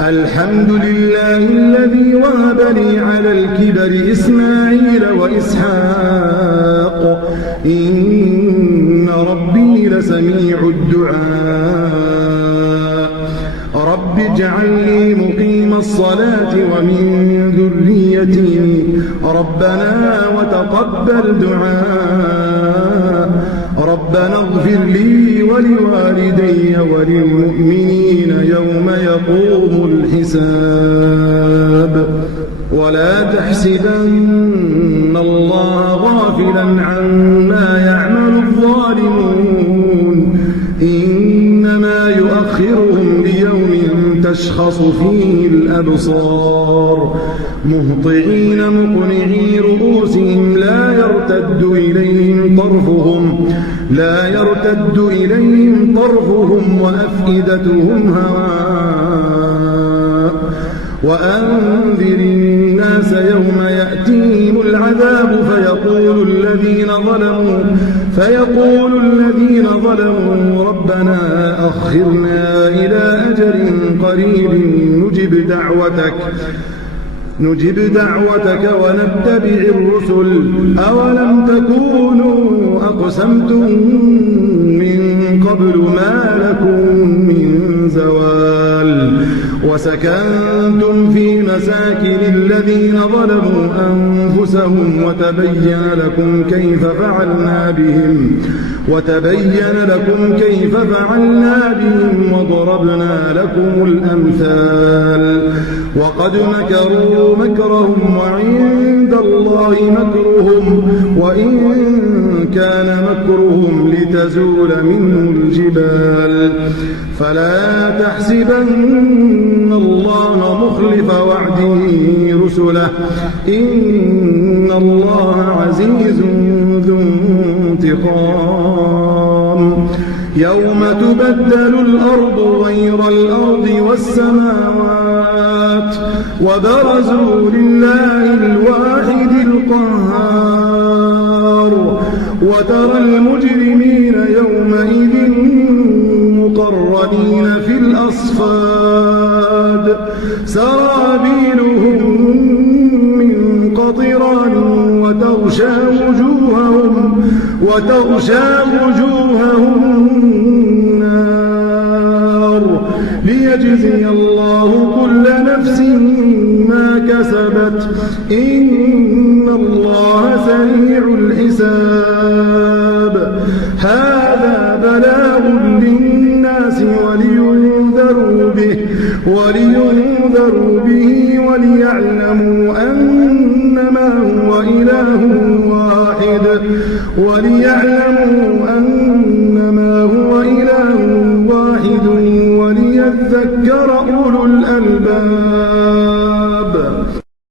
الحمد لله الذي وهب لي على الكبر إسماعيل وإسحاق إن ربي لسميع الدعاء رب اجعلني مقيم الصلاة ومن ذريتي ربنا وتقبل دعاء ربنا اغفر لي ولوالدي وللمؤمنين يوم يقوم الحساب ولا تحسبن الله غافلا عما يعمل الظالمون إنما يؤخرهم ليوم تشخص فيه الأبصار مهطعين مقنعي رؤوسهم لا يرتد إليهم طرفهم وأفئدتهم هواء وأنذر الناس يوم يأتيهم العذاب فيقول الذين ظلموا ربنا أخرنا إلى أجل قريب نجب دعوتك ونتبع الرسل أولم تكونوا أقسمتم من قبل ما لكم من زوال وسكنتم في مساكن الذين ظلموا أنفسهم وتبين لكم كيف فعلنا بهم وضربنا لكم الأمثال وقد مكروا مكرهم وعند الله مكرهم وإن كان مكرهم لتزول منه الجبال فلا تحسبن الله مخلف وعده رسله إن الله عزيز ذو انتقام يوم تبدل الأرض غير الأرض والسماوات وبرزوا لله الواحد القهار وترى المجرمين يومئذ مقرنين في الأصفاد سرابيلهم من قطران وتغشى وجوههم النار ليجزي الله كل نفس ما كسبت إن الله سريع الحساب هذا بلاغ للناس ولينذروا به وليعلموا أنما هو إله واحد وليذكر أولو الألباب